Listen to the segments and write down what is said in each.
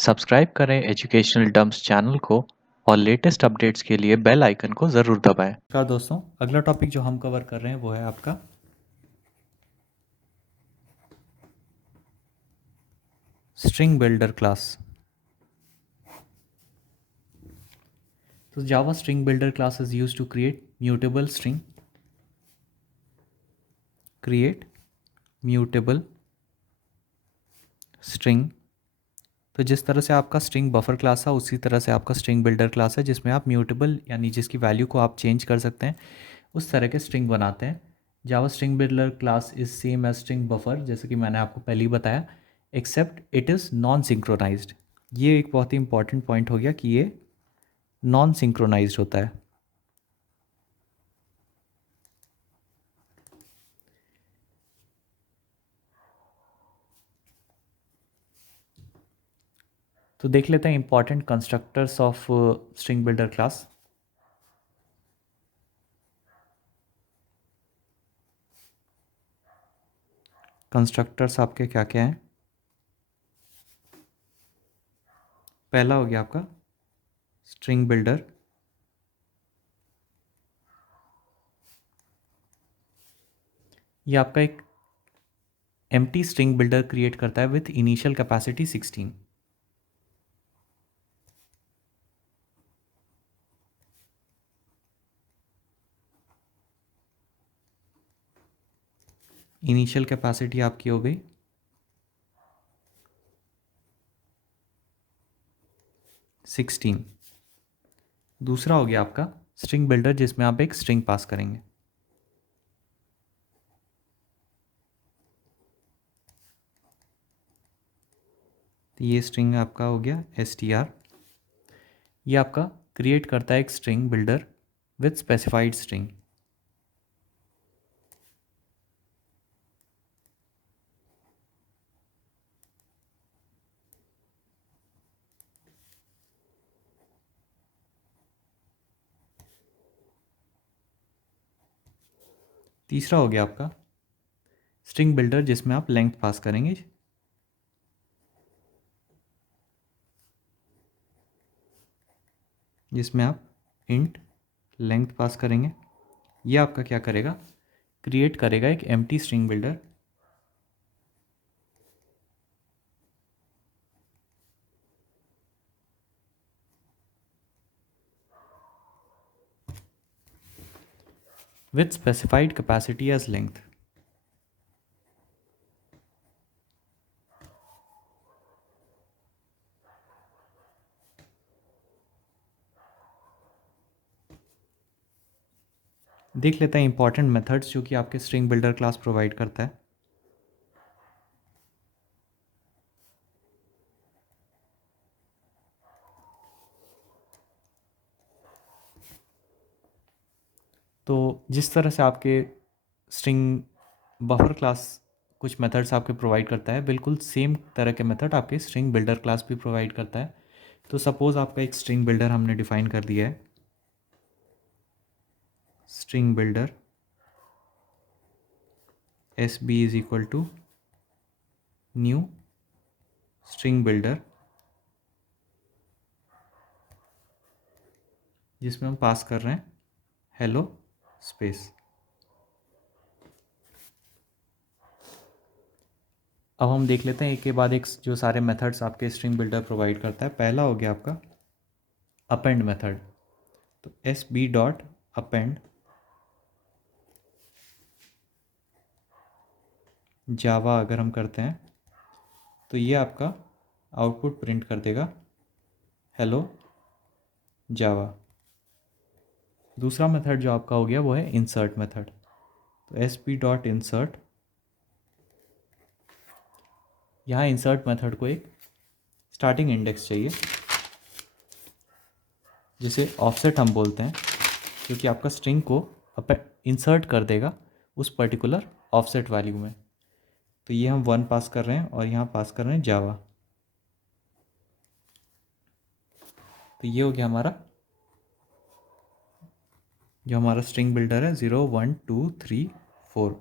Subscribe करें educational dumps channel को और लेटेस्ट अपडेट्स के लिए बेल आइकन को ज़रूर दबाएं। नमस्कार दोस्तों, अगला टॉपिक जो हम कवर कर रहे हैं वो है आपका स्ट्रिंग बिल्डर क्लास। तो Java string builder class is used to create mutable string. तो जिस तरह से आपका स्ट्रिंग बफर क्लास था उसी तरह से आपका स्ट्रिंग बिल्डर क्लास है, जिसमें आप म्यूटेबल यानी जिसकी वैल्यू को आप चेंज कर सकते हैं उस तरह के स्ट्रिंग बनाते हैं। Java string builder class is same as string buffer, जैसे कि मैंने आपको पहले ही बताया, except it is non synchronized. ये एक बहुत ही इंपॉर्टेंट पॉइंट हो गया कि ये नॉन सिंक्रोनाइज्ड होता है। तो देख लेते हैं important constructors of string builder class. Constructors आपके क्या क्या हैं? पहला हो गया आपका स्ट्रिंग बिल्डर। ये आपका एक एम्प्टी स्ट्रिंग बिल्डर क्रिएट करता है with initial capacity 16। Initial capacity आपकी हो गई 16। दूसरा हो गया आपका स्ट्रिंग बिल्डर जिसमें आप एक स्ट्रिंग पास करेंगे। तो ये स्ट्रिंग आपका हो गया str। ये आपका क्रिएट करता है एक string builder with specified string. तीसरा हो गया आपका स्ट्रिंग बिल्डर जिसमें आप लेंथ पास करेंगे, जिसमें आप इंट लेंथ पास करेंगे। ये आपका क्या करेगा, क्रिएट करेगा एक empty string builder with specified capacity as length। देख लेते हैं इंपॉर्टेंट मेथड्स जो कि आपके स्ट्रिंग बिल्डर क्लास प्रोवाइड करता है। तो जिस तरह से आपके स्ट्रिंग बफर क्लास कुछ मेथड्स आपके प्रोवाइड करता है, बिल्कुल सेम तरह के मेथड आपके स्ट्रिंग बिल्डर क्लास भी प्रोवाइड करता है। तो सपोज़ आपका एक स्ट्रिंग बिल्डर हमने डिफाइन कर दिया है, string builder S B is equal to new string builder, जिसमें हम पास कर रहे हैं हेलो स्पेस। अब हम देख लेते हैं एक के बाद एक जो सारे मेथड्स आपके स्ट्रिंग बिल्डर प्रोवाइड करता है। पहला हो गया आपका अपेंड मेथड। तो एस बी डॉट अपेंड जावा अगर हम करते हैं तो ये आपका आउटपुट प्रिंट कर देगा हेलो जावा। दूसरा मेथड जो आपका हो गया वो है इंसर्ट मेथड। तो एस पी डॉट इंसर्ट, यहाँ इंसर्ट मेथड को एक स्टार्टिंग इंडेक्स चाहिए जिसे ऑफसेट हम बोलते हैं, क्योंकि आपका स्ट्रिंग को इंसर्ट कर देगा उस पर्टिकुलर ऑफसेट वैल्यू में। तो ये हम 1 पास कर रहे हैं और यहाँ पास कर रहे हैं जावा। तो ये हो गया हमारा जो हमारा स्ट्रिंग बिल्डर है 0 1 2 3 4।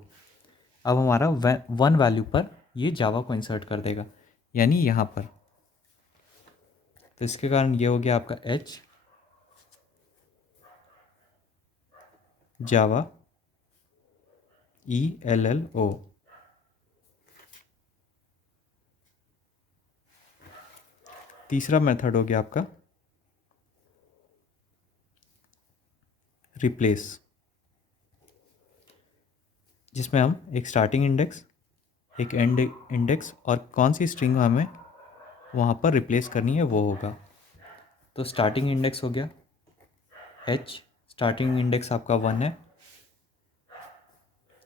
अब हमारा 1 वैल्यू पर ये जावा को इंसर्ट कर देगा, यानी यहाँ पर। तो इसके कारण ये हो गया आपका एच जावा ELLO। तीसरा मेथड हो गया आपका रिप्लेस, जिसमें हम एक स्टार्टिंग इंडेक्स, एक एंड इंडेक्स और कौन सी स्ट्रिंग हमें वहाँ पर रिप्लेस करनी है वो होगा। तो स्टार्टिंग इंडेक्स हो गया एच, स्टार्टिंग इंडेक्स आपका 1 है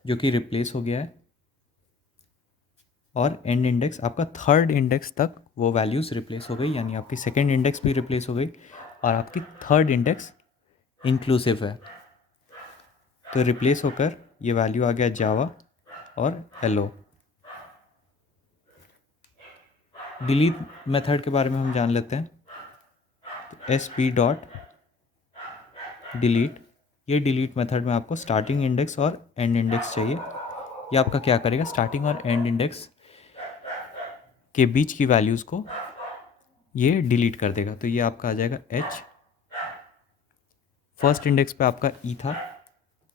जो कि रिप्लेस हो गया है, और एंड इंडेक्स आपका थर्ड इंडेक्स तक वो वैल्यूज़ रिप्लेस हो गई, यानी आपकी सेकेंड इंडेक्स भी रिप्लेस हो गई और आपकी थर्ड इंडेक्स इंक्लूसिव है। तो रिप्लेस होकर ये वैल्यू आ गया जावा और हेलो। डिलीट मेथड के बारे में हम जान लेते हैं। तो SP डॉट डिलीट, ये डिलीट मेथड में आपको स्टार्टिंग इंडेक्स और एंड इंडेक्स चाहिए। ये आपका क्या करेगा, स्टार्टिंग और एंड इंडेक्स के बीच की वैल्यूज़ को ये डिलीट कर देगा। तो ये आपका आ जाएगा एच, फर्स्ट इंडेक्स पे आपका ई था,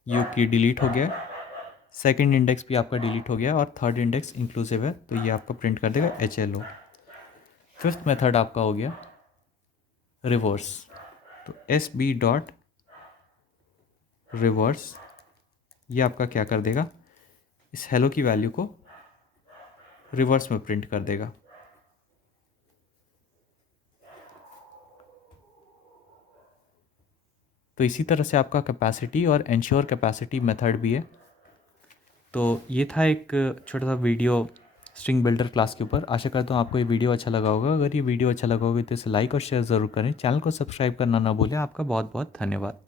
ये की डिलीट हो गया, सेकंड इंडेक्स भी आपका डिलीट हो गया और थर्ड इंडेक्स इंक्लूसिव है, तो ये आपका प्रिंट कर देगा HLO। फिफ्थ मेथड आपका हो गया रिवर्स। तो SB डॉट रिवर्स, ये आपका क्या कर देगा, इस हेलो की वैल्यू को रिवर्स में प्रिंट कर देगा। तो इसी तरह से आपका कैपेसिटी और एंश्योर कैपेसिटी मेथड भी है। तो ये था एक छोटा सा वीडियो स्ट्रिंग बिल्डर क्लास के ऊपर। आशा करता हूँ आपको ये वीडियो अच्छा लगा होगा। अगर ये वीडियो अच्छा लगा होगा तो इसे लाइक और शेयर ज़रूर करें। चैनल को सब्सक्राइब करना ना भूलें। आपका बहुत बहुत धन्यवाद।